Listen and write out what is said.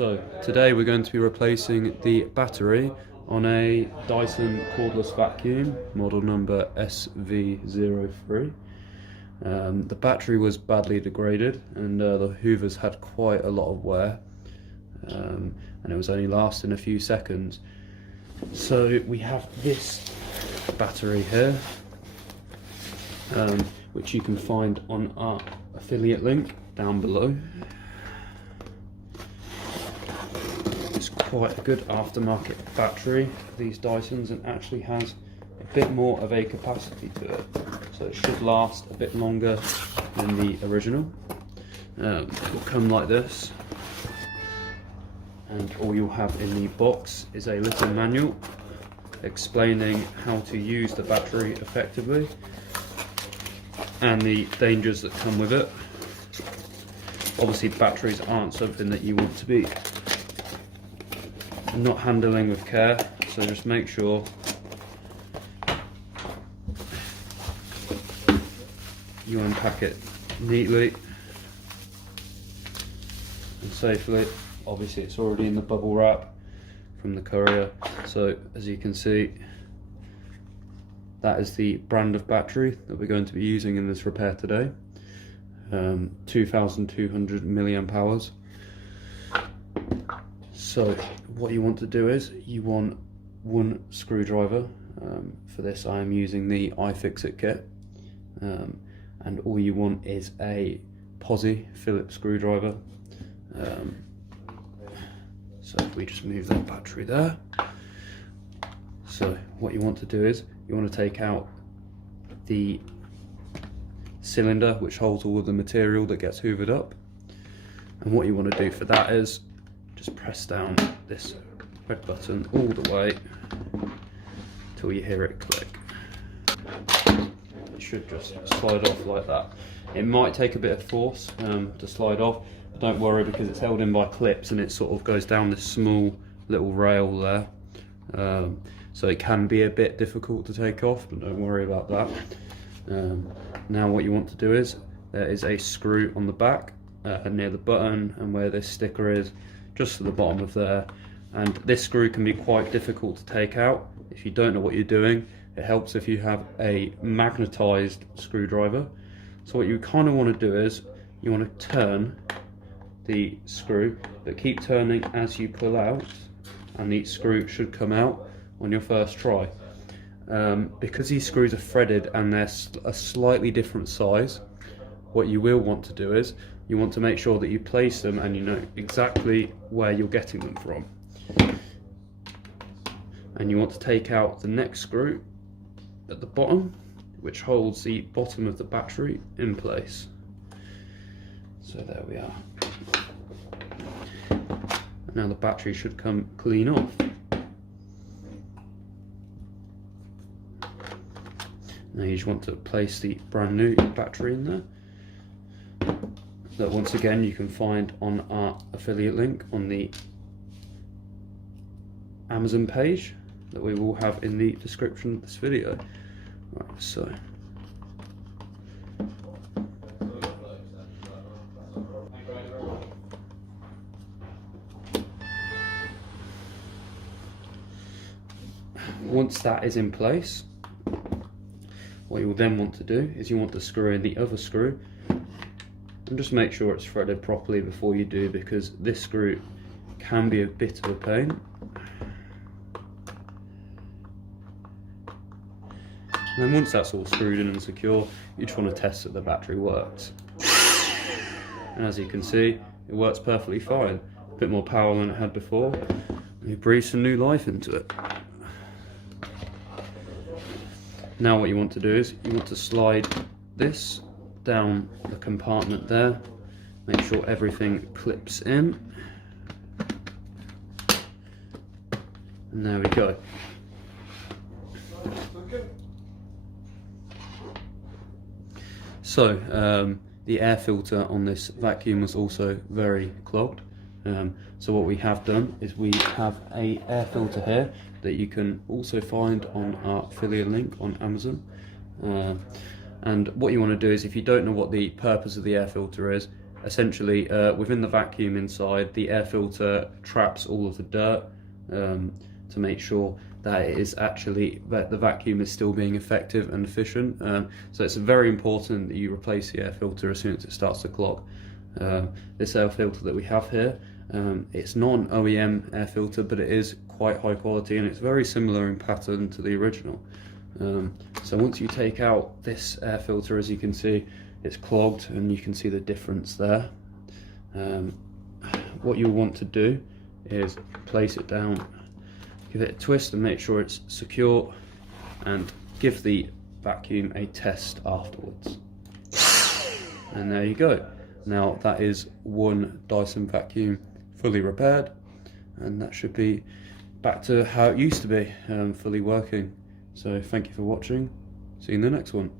So today we're going to be replacing the battery on a Dyson cordless vacuum, model number SV03. The battery was badly degraded and the hoovers had quite a lot of wear, and it was only lasting a few seconds. So we have this battery here, which you can find on our affiliate link down below. It's quite a good aftermarket battery for these Dysons, and actually has a bit more of a capacity to it, so it should last a bit longer than the original. It will come like this, and all you'll have in the box is a little manual explaining how to use the battery effectively and the dangers that come with it. Obviously batteries aren't something that you want to be not handling with care, so just make sure you unpack it neatly and safely. Obviously it's already in the bubble wrap from the courier, so as you can see, that is the brand of battery that we're going to be using in this repair today. 2200 milliamp hours. So what you want to do is you want one screwdriver. For this I am using the iFixit kit, and all you want is a posi Phillips screwdriver. So if we just move that battery there. So what you want to do is you want to take out the cylinder which holds all of the material that gets hoovered up, and what you want to do for that is just press down this red button all the way till you hear it click. It should just slide off like that. It might take a bit of force to slide off, but don't worry, because it's held in by clips and it sort of goes down this small little rail there. So it can be a bit difficult to take off, but don't worry about that. Now what you want to do is, there is a screw on the back near the button and where this sticker is, just to the bottom of there, and this screw can be quite difficult to take out if you don't know what you're doing. It helps if you have a magnetized screwdriver. So what you kind of want to do is you want to turn the screw, but keep turning as you pull out, and the screw should come out on your first try. Because these screws are threaded and they're a slightly different size, what you will want to do is you want to make sure that you place them and you know exactly where you're getting them from. And you want to take out the next screw at the bottom, which holds the bottom of the battery in place. So there we are. Now the battery should come clean off. Now you just want to place the brand new battery in there, that once again you can find on our affiliate link on the Amazon page that we will have in the description of this video. Right, so once that is in place, what you'll then want to do is you want to screw in the other screw, and just make sure it's threaded properly before you do, because this screw can be a bit of a pain. And then once that's all screwed in and secure, you just want to test that the battery works. And as you can see, it works perfectly fine. A bit more power than it had before. You breathe some new life into it. Now what you want to do is you want to slide this down the compartment there, make sure everything clips in, and there we go. So the air filter on this vacuum was also very clogged. So what we have done is we have a air filter here that you can also find on our affiliate link on Amazon. And what you want to do is, if you don't know what the purpose of the air filter is, essentially within the vacuum inside, the air filter traps all of the dirt to make sure that it is actually, that the vacuum is still being effective and efficient. So it's very important that you replace the air filter as soon as it starts to clog. This air filter that we have here, it's not an OEM air filter, but it is quite high quality, and it's very similar in pattern to the original. So once you take out this air filter, as you can see, it's clogged, and you can see the difference there. What you'll want to do is place it down, give it a twist and make sure it's secure, and give the vacuum a test afterwards. And there you go. Now that is one Dyson vacuum fully repaired, and that should be back to how it used to be, fully working. So thank you for watching. See you in the next one.